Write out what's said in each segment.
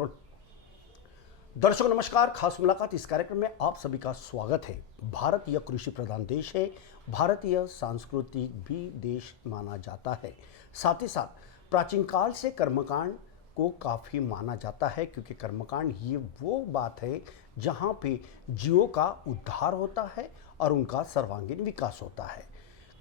Role. दर्शकों नमस्कार, खास मुलाकात इस कार्यक्रम में आप सभी का स्वागत है। भारत यह कृषि प्रधान देश है, भारतीय सांस्कृतिक भी देश माना जाता है। साथ ही साथ प्राचीन काल से कर्मकांड को काफ़ी माना जाता है, क्योंकि कर्मकांड ये वो बात है जहाँ पे जीवों का उद्धार होता है और उनका सर्वांगीण विकास होता है।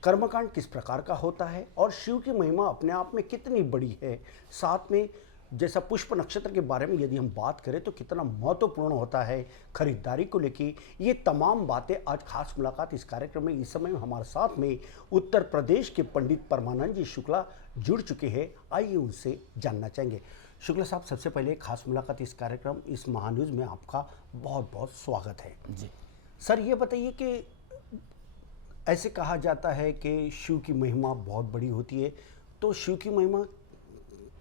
कर्मकांड किस प्रकार का होता है और शिव की महिमा अपने आप में कितनी बड़ी है, साथ में जैसा पुष्प नक्षत्र के बारे में यदि हम बात करें तो कितना महत्वपूर्ण होता है खरीदारी को लेकर, ये तमाम बातें आज खास मुलाकात इस कार्यक्रम में इस समय हमारे साथ में उत्तर प्रदेश के पंडित परमानंद जी शुक्ला जुड़ चुके हैं। आइए उनसे जानना चाहेंगे। शुक्ला साहब, सबसे पहले खास मुलाकात इस कार्यक्रम इस महान्यूज़ में आपका बहुत बहुत स्वागत है जी। सर, ये बताइए कि ऐसे कहा जाता है कि शिव की महिमा बहुत बड़ी होती है, तो शिव की महिमा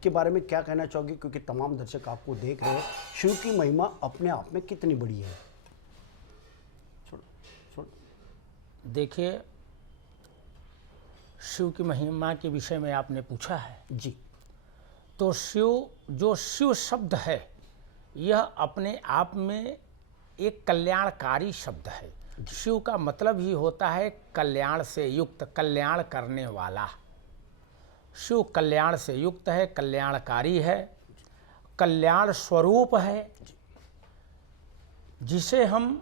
के बारे में क्या कहना चाहोगे, क्योंकि तमाम दर्शक आपको देख रहे हैं, शिव की महिमा अपने आप में कितनी बड़ी है? देखिए, शिव की महिमा के विषय में आपने पूछा है जी। तो जो शिव शब्द है यह अपने आप में एक कल्याणकारी शब्द है। शिव का मतलब ही होता है कल्याण से युक्त, कल्याण करने वाला। शिव कल्याण से युक्त है, कल्याणकारी है, कल्याण स्वरूप है, जिसे हम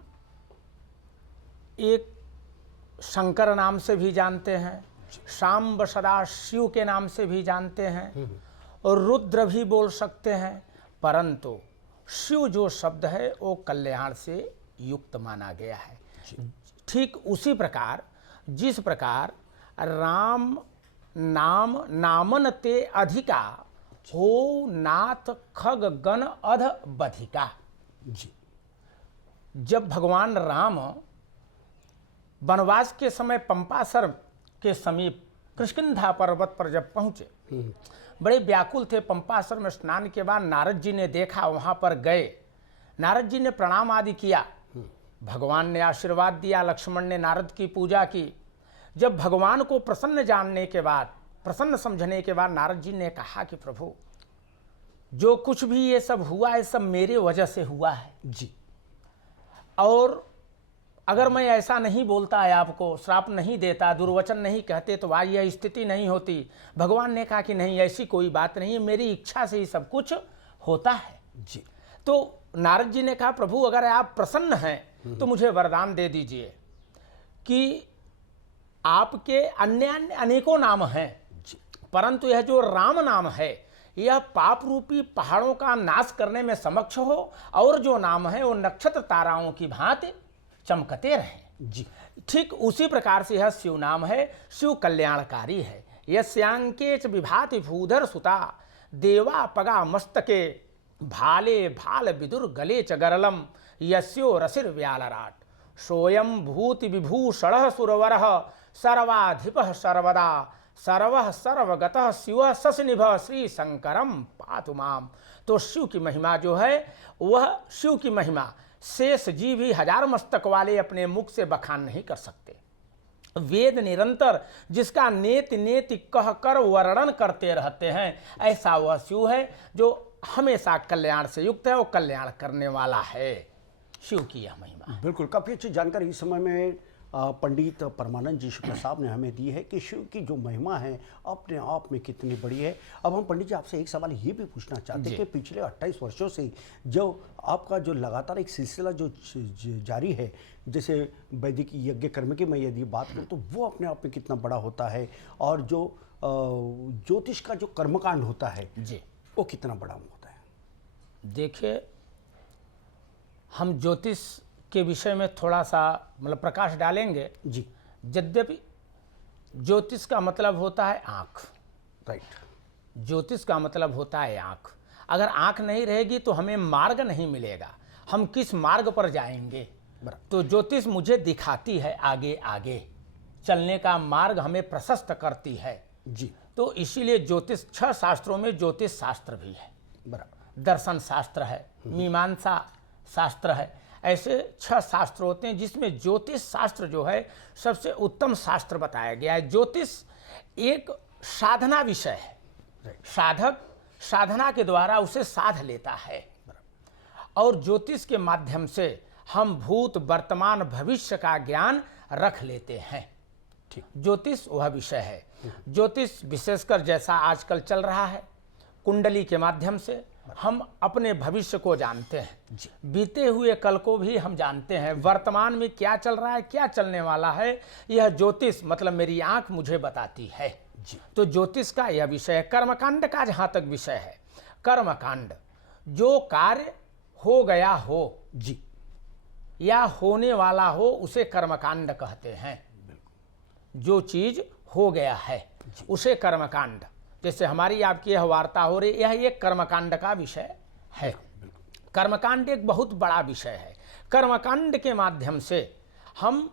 एक शंकर नाम से भी जानते हैं, शाम्ब सदा शिव के नाम से भी जानते हैं और रुद्र भी बोल सकते हैं, परंतु शिव जो शब्द है वो कल्याण से युक्त माना गया है। ठीक उसी प्रकार जिस प्रकार राम नाम नामन ते अधिका हो नाथ खग गण अध बधिका। जी। जब भगवान राम वनवास के समय पंपासर के समीप किष्किंधा पर्वत पर जब पहुंचे, बड़े व्याकुल थे। पंपासर में स्नान के बाद नारद जी ने देखा, वहां पर गए, नारद जी ने प्रणाम आदि किया, भगवान ने आशीर्वाद दिया, लक्ष्मण ने नारद की पूजा की। जब भगवान को प्रसन्न जानने के बाद, प्रसन्न समझने के बाद नारद जी ने कहा कि प्रभु, जो कुछ भी ये सब हुआ है सब मेरे वजह से हुआ है जी। और अगर मैं ऐसा नहीं बोलता है, आपको श्राप नहीं देता, दुर्वचन नहीं कहते, तो आज यह स्थिति नहीं होती। भगवान ने कहा कि नहीं, ऐसी कोई बात नहीं है, मेरी इच्छा से ही सब कुछ होता है। जी। तो नारद जी ने कहा प्रभु, अगर आप प्रसन्न हैं तो मुझे वरदान दे दीजिए कि आपके अन्य अन्य अनेकों नाम हैं, परंतु यह जो राम नाम है यह पाप रूपी पहाड़ों का नाश करने में समक्ष हो, और जो नाम है वो नक्षत्र ताराओं की भांति चमकते रहें। जी। ठीक उसी प्रकार से यह शिव नाम है, शिव कल्याणकारी है। यस्यांके च विभाति भूधर सुता देवा पगा मस्तके भाले भाल विदुर गले च गरलम यस्यो रसिर व्यालराट सोयम भूति विभूषण सुरवर सर्वाधिप सर्वदा सर्व सर्वगतः शिव ससनिभ श्री शंकरम पातु माम। तो शिव की महिमा जो है, वह शिव की महिमा शेष जी भी हजार मस्तक वाले अपने मुख से बखान नहीं कर सकते। वेद निरंतर जिसका नेति नेति कह कर वर्णन करते रहते हैं, ऐसा वह शिव है जो हमेशा कल्याण से युक्त है, वो कल्याण करने वाला है। शिव की यह महिमा है। बिल्कुल, काफ़ी अच्छी जानकारी इस समय में पंडित परमानंद जी शुक्ला साहब ने हमें दी है कि शिव की जो महिमा है अपने आप में कितनी बड़ी है। अब हम पंडित जी आपसे एक सवाल ये भी पूछना चाहते हैं कि पिछले 28 वर्षों से जो आपका जो लगातार एक सिलसिला जो जारी है, जैसे वैदिक यज्ञ कर्म की मैं यदि बात करूँ तो वो अपने आप में कितना बड़ा होता है, और जो ज्योतिष का जो कर्मकांड होता है जी, वो कितना बड़ा होता है? देखिए, हम ज्योतिष के विषय में थोड़ा सा मतलब प्रकाश डालेंगे जी। यद्यपि ज्योतिष का मतलब होता है आँख, राइट। ज्योतिष का मतलब होता है आँख। अगर आँख नहीं रहेगी तो हमें मार्ग नहीं मिलेगा, हम किस मार्ग पर जाएंगे। तो ज्योतिष मुझे दिखाती है आगे आगे चलने का मार्ग, हमें प्रशस्त करती है जी। तो इसीलिए ज्योतिष 6 शास्त्रों में ज्योतिष शास्त्र भी है, बराबर। दर्शन शास्त्र है, मीमांसा शास्त्र है, ऐसे 6 शास्त्र होते हैं जिसमें ज्योतिष शास्त्र जो है सबसे उत्तम शास्त्र बताया गया है। ज्योतिष एक साधना विषय है। साधक साधना के द्वारा उसे साध लेता है। और ज्योतिष के माध्यम से हम भूत वर्तमान भविष्य का ज्ञान रख लेते हैं। ठीक। ज्योतिष वह विषय है। ज्योतिष विशेषकर जैसा आजकल चल रहा है, कुंडली के माध्यम से हम अपने भविष्य को जानते हैं, बीते हुए कल को भी हम जानते हैं, वर्तमान में क्या चल रहा है, क्या चलने वाला है, यह ज्योतिष मतलब मेरी आंख मुझे बताती है। तो ज्योतिष का यह विषय है। कर्मकांड का जहाँ तक विषय है, कर्मकांड जो कार्य हो गया हो जी या होने वाला हो उसे कर्मकांड कहते हैं। जो चीज हो गया है उसे कर्मकांड, जैसे हमारी आपकी यह वार्ता हो रही, यह एक कर्मकांड का विषय है। कर्मकांड एक बहुत बड़ा विषय है। कर्मकांड के माध्यम से हम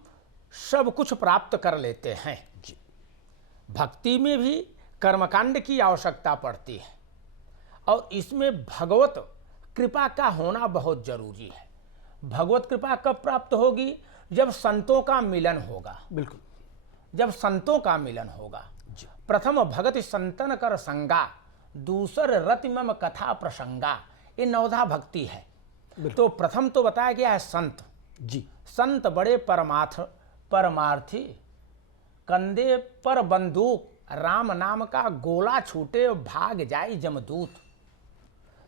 सब कुछ प्राप्त कर लेते हैं। भक्ति में भी कर्मकांड की आवश्यकता पड़ती है और इसमें भगवत कृपा का होना बहुत जरूरी है। भगवत कृपा कब प्राप्त होगी? जब संतों का मिलन होगा। बिल्कुल। जब संतों का मिलन होगा। प्रथम भगति संतन कर संगा, दूसर रति मम कथा प्रसंगा, ये नवधा भक्ति है। तो प्रथम तो बताया गया है संत। जी। संत बड़े परमार्थी, कंधे पर बंदूक, राम नाम का गोला छूटे भाग जाए जमदूत।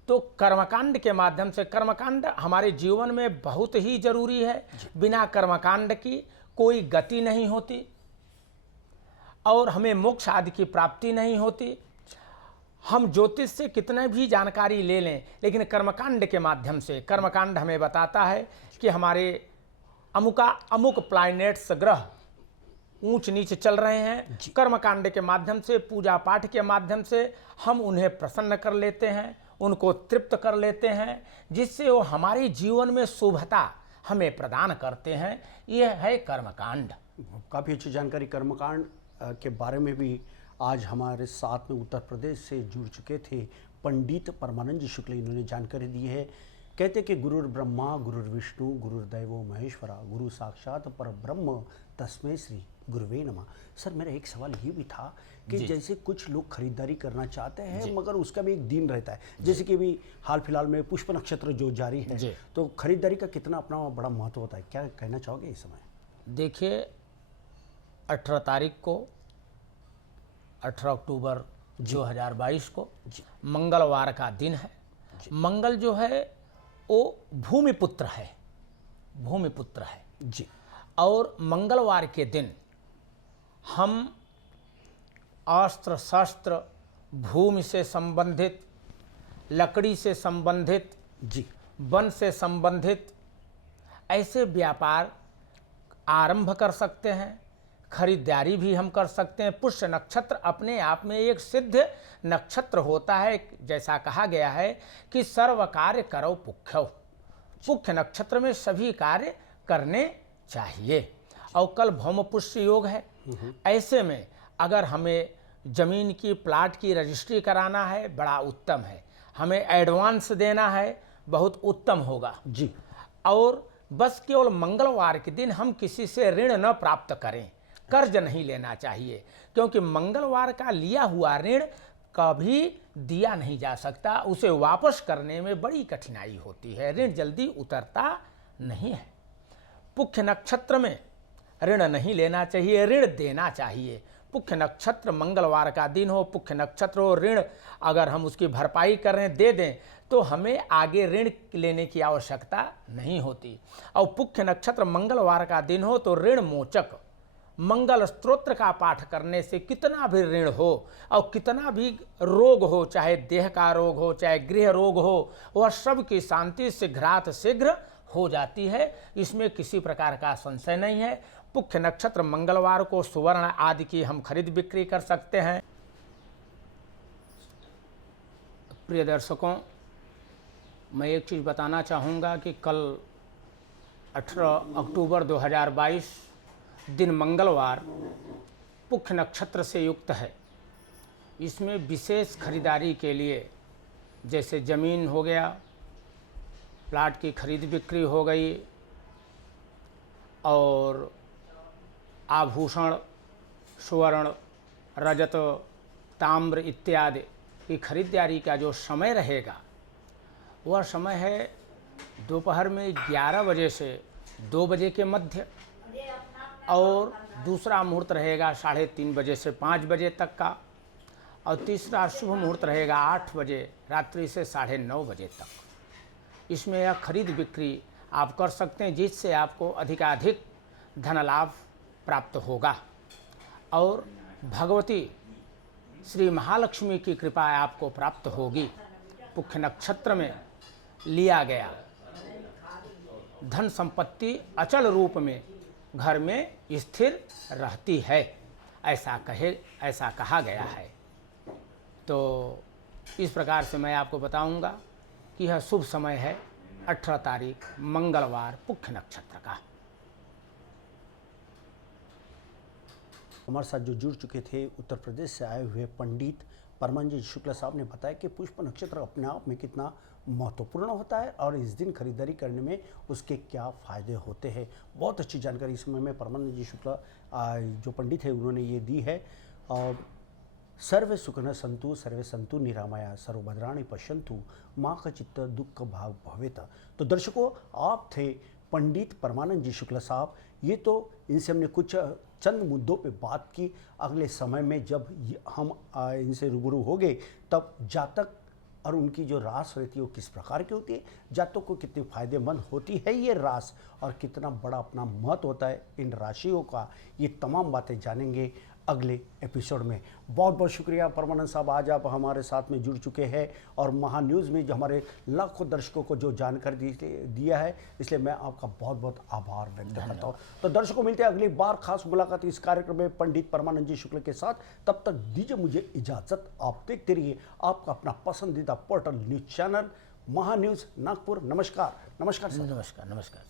तो कर्मकांड के माध्यम से, कर्मकांड हमारे जीवन में बहुत ही जरूरी है। बिना कर्मकांड की कोई गति नहीं होती और हमें मोक्ष आदि की प्राप्ति नहीं होती। हम ज्योतिष से कितने भी जानकारी ले लें, लेकिन कर्मकांड के माध्यम से, कर्मकांड हमें बताता है कि हमारे अमुक प्लैनेट्स ग्रह ऊंच नीच चल रहे हैं। कर्मकांड के माध्यम से, पूजा पाठ के माध्यम से हम उन्हें प्रसन्न कर लेते हैं, उनको तृप्त कर लेते हैं, जिससे वो हमारे जीवन में शुभता हमें प्रदान करते हैं। यह है कर्मकांड। काफ़ी अच्छी जानकारी कर्मकांड के बारे में भी आज हमारे साथ में उत्तर प्रदेश से जुड़ चुके थे पंडित परमानंद जी शुक्ल। इन्होंने जानकारी दी है। कहते कि गुरुर् ब्रह्मा गुरुर्विष्णु गुरुर्दैवो महेश्वरा, गुरु साक्षात पर ब्रह्म तस्मै श्री गुरुवे नमः। सर, मेरा एक सवाल ये भी था कि जैसे कुछ लोग खरीदारी करना चाहते हैं मगर उसका भी एक दिन रहता है, जैसे कि अभी हाल फिलहाल में पुष्प नक्षत्र जो जारी है, तो खरीदारी का कितना अपना बड़ा महत्व होता है, क्या कहना चाहोगे इस समय? देखिए, 18 तारीख को, 18 अक्टूबर 2022 को मंगलवार का दिन है। मंगल जो है वो भूमिपुत्र है, भूमिपुत्र है जी। और मंगलवार के दिन हम अस्त्र शस्त्र, भूमि से संबंधित, लकड़ी से संबंधित, जी, वन से संबंधित ऐसे व्यापार आरंभ कर सकते हैं। खरीदारी भी हम कर सकते हैं। पुष्य नक्षत्र अपने आप में एक सिद्ध नक्षत्र होता है। जैसा कहा गया है कि सर्व कार्य करो पुख्यो, पुख्य नक्षत्र में सभी कार्य करने चाहिए। और कल भौम पुष्य योग है। ऐसे में अगर हमें जमीन की, प्लाट की रजिस्ट्री कराना है, बड़ा उत्तम है। हमें एडवांस देना है, बहुत उत्तम होगा जी। और बस केवल मंगलवार के दिन हम किसी से ऋण न प्राप्त करें, कर्ज नहीं लेना चाहिए, क्योंकि मंगलवार का लिया हुआ ऋण कभी दिया नहीं जा सकता। उसे वापस करने में बड़ी कठिनाई होती है, ऋण जल्दी उतरता नहीं है। पुख्य नक्षत्र में ऋण नहीं लेना चाहिए, ऋण देना चाहिए। पुख्य नक्षत्र मंगलवार का दिन हो, पुख्य नक्षत्र हो, ऋण अगर हम उसकी भरपाई करें, दे दें, तो हमें आगे ऋण लेने की आवश्यकता नहीं होती। और पुख्य नक्षत्र मंगलवार का दिन हो तो ऋण मोचक मंगल स्तोत्र का पाठ करने से कितना भी ऋण हो और कितना भी रोग हो, चाहे देह का रोग हो, चाहे गृह रोग हो, वह सब की शांति शीघ्रात शीघ्र हो जाती है। इसमें किसी प्रकार का संशय नहीं है। पुख्य नक्षत्र मंगलवार को सुवर्ण आदि की हम खरीद बिक्री कर सकते हैं। प्रिय दर्शकों, मैं एक चीज़ बताना चाहूँगा कि कल 18 अक्टूबर 2022 दिन मंगलवार पुख्य नक्षत्र से युक्त है। इसमें विशेष खरीदारी के लिए, जैसे ज़मीन हो गया, प्लाट की खरीद बिक्री हो गई, और आभूषण, स्वर्ण, रजत, ताम्र इत्यादि कि खरीदारी का जो समय रहेगा वह समय है दोपहर में 11 बजे से 2 बजे के मध्य, और दूसरा मुहूर्त रहेगा 3:30 बजे से 5 बजे तक का, और तीसरा शुभ मुहूर्त रहेगा 8 बजे रात्रि से 9:30 बजे तक। इसमें यह खरीद बिक्री आप कर सकते हैं, जिससे आपको अधिकाधिक धन लाभ प्राप्त होगा और भगवती श्री महालक्ष्मी की कृपा आपको प्राप्त होगी। पुष्य नक्षत्र में लिया गया धन संपत्ति अचल रूप में घर में स्थिर रहती है, ऐसा कहा गया है। तो इस प्रकार से मैं आपको बताऊंगा कि यह शुभ समय है 18 तारीख मंगलवार पुष्य नक्षत्र का। हमारे साथ जो जुड़ चुके थे उत्तर प्रदेश से आए हुए पंडित परमंजित शुक्ला साहब ने बताया कि पुष्य नक्षत्र अपने आप में कितना महत्वपूर्ण होता है और इस दिन खरीदारी करने में उसके क्या फ़ायदे होते हैं। बहुत अच्छी जानकारी इस समय में परमंजित शुक्ला जो पंडित है उन्होंने ये दी है। और सर्वे सुखिनः सन्तु सर्वे सन्तु निरामया सर्वभद्राणि पश्यन्तु माँ कचित्त दुख भाग भवेत। तो दर्शकों, आप थे पंडित परमानंद जी शुक्ला साहब। ये तो इनसे हमने कुछ चंद मुद्दों पे बात की। अगले समय में जब हम इनसे रूबरू होंगे तब जातक और उनकी जो रास रहती है वो किस प्रकार की होती है, जातकों को कितनी फायदेमंद होती है ये रास, और कितना बड़ा अपना महत्व होता है इन राशियों का, ये तमाम बातें जानेंगे अगले एपिसोड में। बहुत बहुत शुक्रिया परमानंद साहब, आज आप हमारे साथ में जुड़ चुके हैं और महान्यूज़ में जो हमारे लाखों दर्शकों को जो जानकारी दिया है, इसलिए मैं आपका बहुत बहुत आभार व्यक्त करता हूँ। तो दर्शकों, मिलते हैं अगली बार खास मुलाकात इस कार्यक्रम में पंडित परमानंद जी शुक्ल के साथ। तब तक दीजिए मुझे इजाज़त। आप देखते रहिए आपका अपना पसंदीदा पोर्टल न्यूज़ चैनल महान्यूज़ नागपुर। नमस्कार। नमस्कार सर। नमस्कार।